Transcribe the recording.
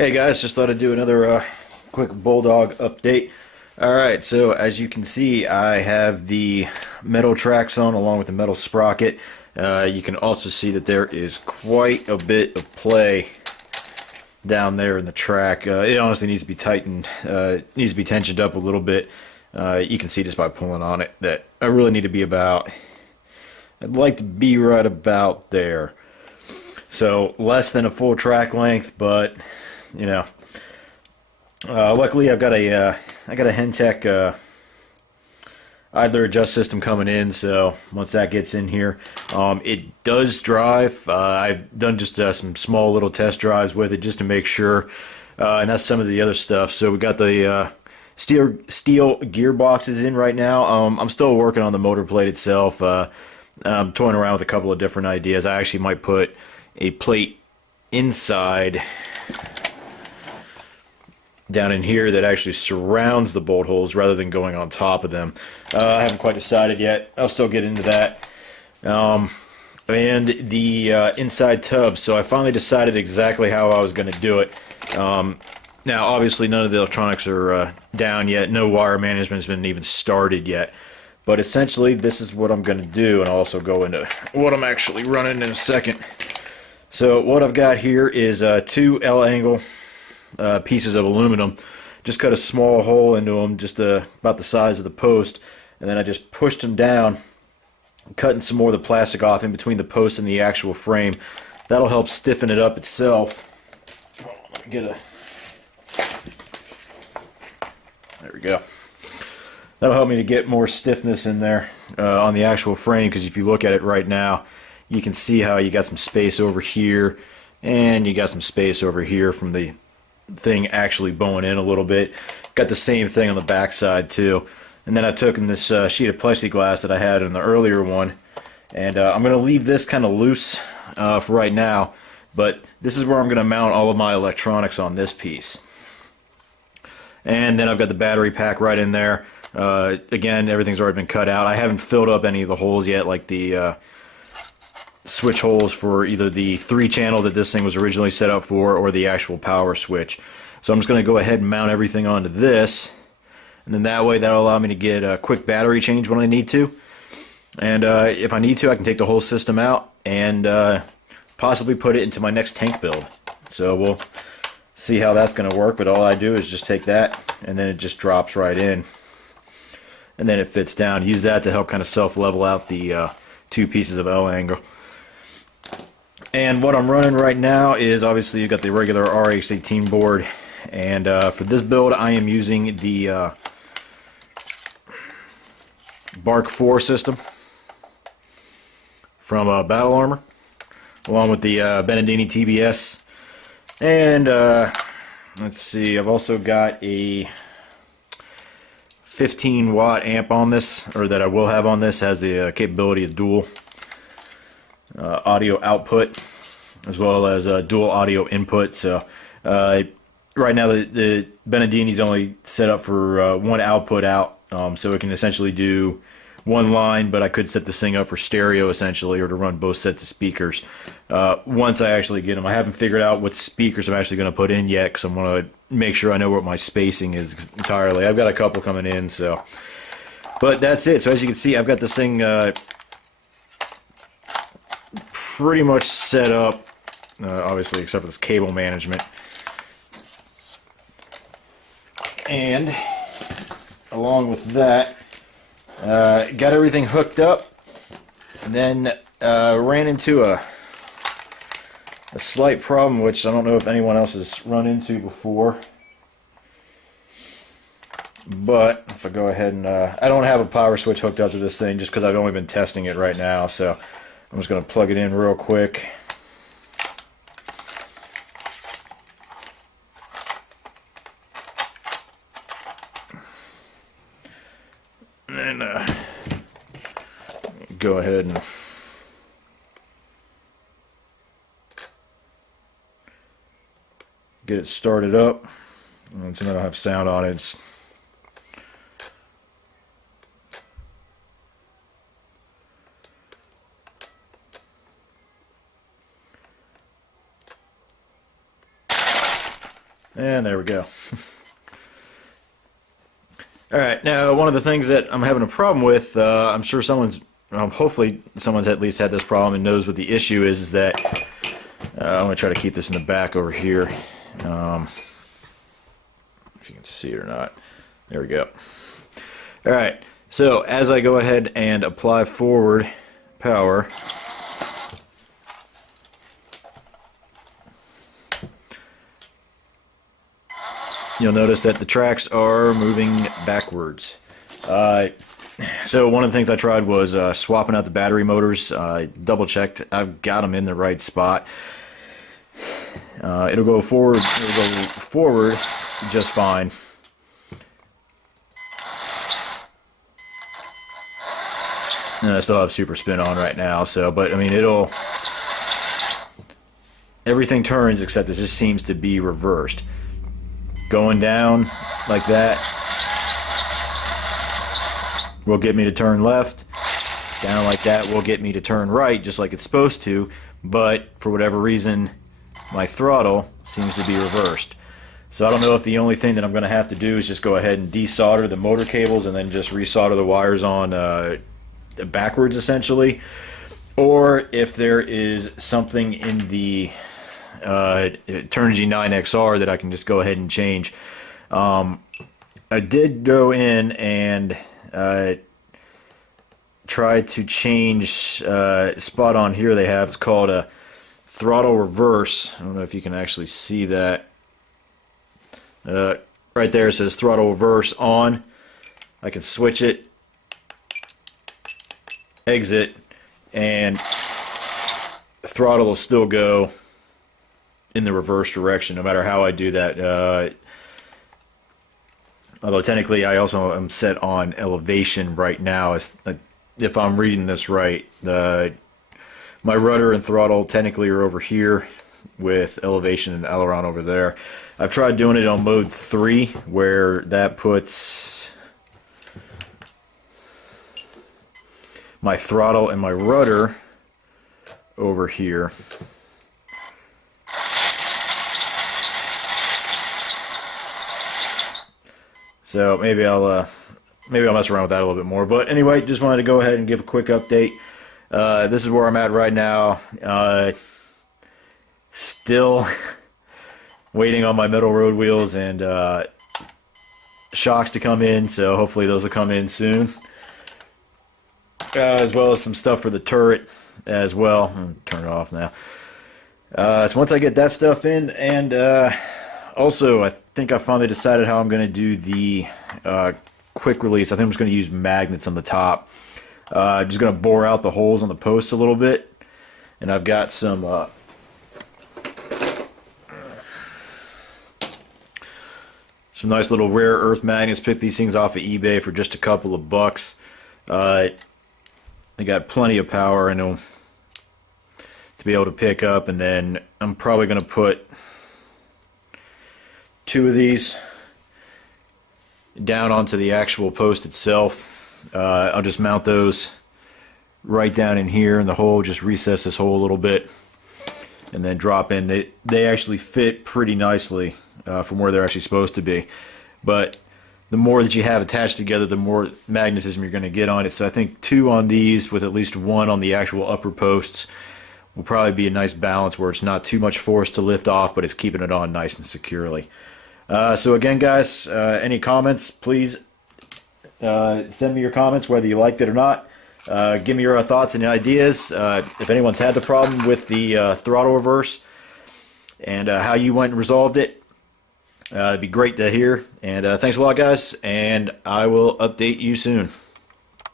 Hey guys, just thought I'd do another quick Bulldog update. Alright, so as you can see, I have the metal tracks on along with the metal sprocket. You can also see that there is quite a bit of play down there in the track. It honestly needs to be tightened, needs to be tensioned up a little bit. You can see just by pulling on it that I really need to be I'd like to be right about there. So less than a full track length, but you know, luckily I've got a Hentech idler adjust system coming in. So once that gets in here, it does drive. I've done just some small little test drives with it just to make sure, and that's some of the other stuff. So we got the steel gearboxes in right now. I'm still working on the motor plate itself. I'm toying around with a couple of different ideas. I actually might put a plate inside down in here that actually surrounds the bolt holes rather than going on top of them. I haven't quite decided yet. I'll still get into that. And the inside tub. So I finally decided exactly how I was going to do it. Now, obviously, none of the electronics are down yet. No wire management has been even started yet. But essentially, this is what I'm going to do, and I'll also go into what I'm actually running in a second. So what I've got here is two L-angle pieces of aluminum. Just cut a small hole into them, just about the size of the post, and then I just pushed them down, cutting some more of the plastic off in between the post and the actual frame. That'll help stiffen it up itself. Let me get there we go. That'll help me to get more stiffness in there on the actual frame, because if you look at it right now, you can see how you got some space over here, and you got some space over here from the thing actually bowing in a little bit. Got the same thing on the back side too. And then I took in this sheet of plexiglass that I had in the earlier one, and I'm going to leave this kind of loose for right now, but this is where I'm going to mount all of my electronics on this piece. And then I've got the battery pack right in there. Again, everything's already been cut out. I haven't filled up any of the holes yet, like the switch holes for either the 3-channel that this thing was originally set up for or the actual power switch. So I'm just going to go ahead and mount everything onto this, and then that way that'll allow me to get a quick battery change when I need to. And if I need to, I can take the whole system out and possibly put it into my next tank build. So we'll see how that's going to work, but all I do is just take that and then it just drops right in, and then it fits down. Use that to help kind of self-level out the two pieces of L-angle. And what I'm running right now is, obviously, you've got the regular RX-18 board, and for this build I am using the Bark 4 system from Battle Armor, along with the Benedini TBS. And let's see, I've also got a 15-watt amp on this, or that I will have on this. Has the capability of dual audio output as well as dual audio input. So right now the Benedini's only set up for one output out, so it can essentially do one line, but I could set this thing up for stereo essentially, or to run both sets of speakers once I actually get them. I haven't figured out what speakers I'm actually going to put in yet, because I'm going to make sure I know what my spacing is entirely. I've got a couple coming in, so. But that's it. So as you can see, I've got this thing pretty much set up, obviously except for this cable management. And along with that, got everything hooked up, and then ran into a slight problem, which I don't know if anyone else has run into before. But if I go ahead and I don't have a power switch hooked up to this thing just because I've only been testing it right now, so I'm just going to plug it in real quick. And then go ahead and get it started up. Since I don't have sound on it, And there we go. Alright, now one of the things that I'm having a problem with, I'm sure hopefully someone's at least had this problem and knows what the issue is that, I'm going to try to keep this in the back over here, if you can see it or not. There we go. Alright, so as I go ahead and apply forward power, you'll notice that the tracks are moving backwards. So one of the things I tried was swapping out the battery motors. I double checked. I've got them in the right spot. It'll go forward just fine. And I still have super spin on right now, so, but I mean, everything turns except it just seems to be reversed. Going down like that will get me to turn left. Down like that will get me to turn right, just like it's supposed to, but for whatever reason, my throttle seems to be reversed. So I don't know if the only thing that I'm going to have to do is just go ahead and desolder the motor cables and then just resolder the wires on backwards, essentially, or if there is something in the Turnigy 9XR that I can just go ahead and change. I did go in and try to change spot on here they have. It's called a throttle reverse. I don't know if you can actually see that. Right there it says throttle reverse on. I can switch it, exit, and the throttle will still go in the reverse direction no matter how I do that. Although technically I also am set on elevation right now. If I'm reading this right, my rudder and throttle technically are over here with elevation and aileron over there. I've tried doing it on mode 3 where that puts my throttle and my rudder over here. So maybe I'll mess around with that a little bit more. But anyway, just wanted to go ahead and give a quick update. This is where I'm at right now. Still waiting on my metal road wheels and shocks to come in, so hopefully those will come in soon. As well as some stuff for the turret as well. I'm gonna turn it off now. So once I get that stuff in, and also I think I finally decided how I'm going to do the quick release. I think I'm just going to use magnets on the top. I'm just going to bore out the holes on the posts a little bit, and I've got some nice little rare earth magnets. Picked these things off of eBay for just a couple of bucks. They got plenty of power in them to be able to pick up, and then I'm probably going to put 2 of these down onto the actual post itself. I'll just mount those right down in here in the hole, just recess this hole a little bit, and then drop in. They actually fit pretty nicely from where they're actually supposed to be. But the more that you have attached together, the more magnetism you're going to get on it. So I think 2 on these with at least 1 on the actual upper posts will probably be a nice balance where it's not too much force to lift off, but it's keeping it on nice and securely. So again, guys, any comments, please send me your comments, whether you liked it or not. Give me your thoughts and ideas. If anyone's had the problem with the throttle reverse and how you went and resolved it, it'd be great to hear. And thanks a lot, guys, and I will update you soon.